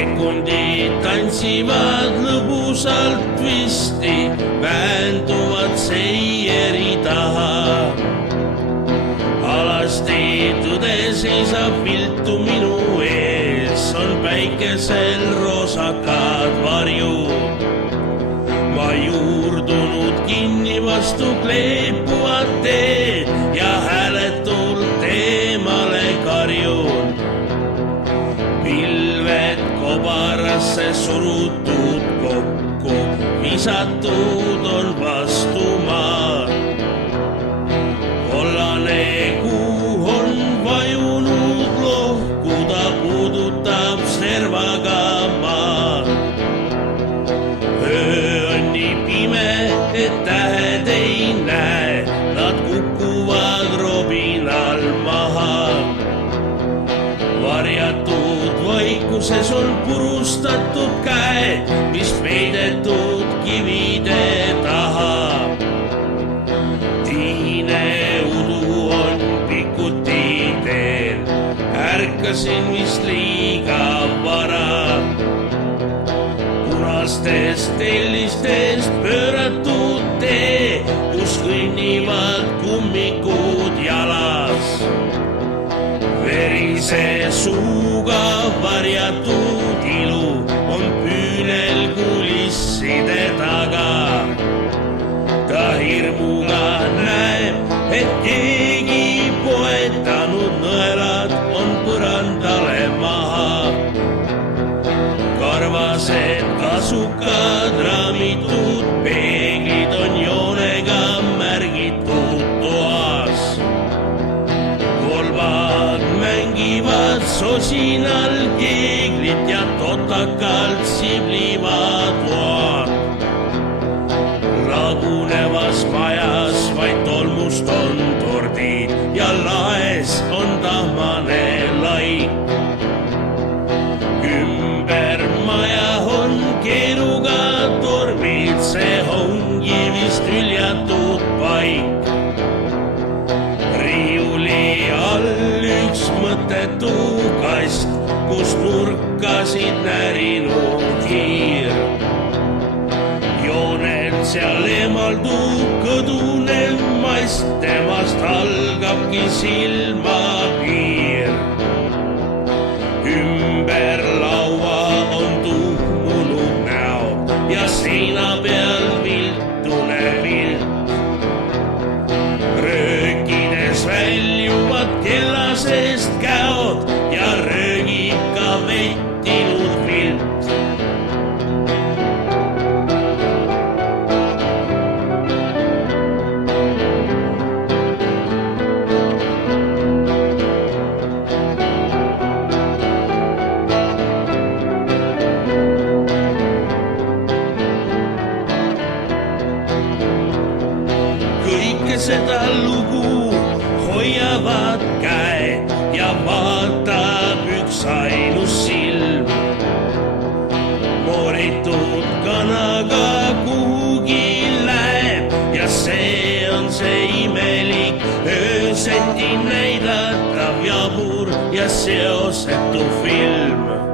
sekundid tantsivad lõbusalt visti, väänduvad seieri taha. Alasti tõde seisab viltu minu ees, on päikesel roosakad varjud. Ma juurdunud kinni vastu kleepuvad teed ja hääletult eemale karjun. Pilved kobarasse surutud kokku, visatud on vastu maad. Kollane kuu on vajunud lohku, ta puudutab servaga maad. Öö on nii pime, et tähed ei näe, nad kukuvad robinal maha. Varjatud vaikuses on purustatud käed, mis peidetud kivide taha. Tiine udu on Pikuti teel, ärkasin vist liiga vara. Punastest tellistest pööratud tee, kus kõnnivad kummikud jalas. Verise suuga varjatud ilu on püünel kulisside taga. Ta hirmuga näeb, et keegi poetanud nõelad on põrandale maha. Karvased kasukad raamitud peeglid on joonega märgitud toas. Kolbad mängivad sosinal keeglit ja totakalt siblivad voad. Lagunevas majas vaid tolmust on tordid ja laes on tahmane laik. Ümber maja on keeruga tormid, see ongi vist hüljatud paik. Riiuli all üks mõttetu kast, kus nurkasid närinud hiir. Joonel seal eemaldub kõdunev mast, temast algabki silmapiir. Ümber laua on tuhmunud näod ja seina peal viltune pilt. Röökides väljuvad kellasest käod ja röögib ka vettinud vilt. Kõike seda lugu hoiavad käed ja vaatab üks ainus silm. Mooritud kanaga kuhugi läheb ja see on see imelik ööseti näidatav jabur ja seosetu film.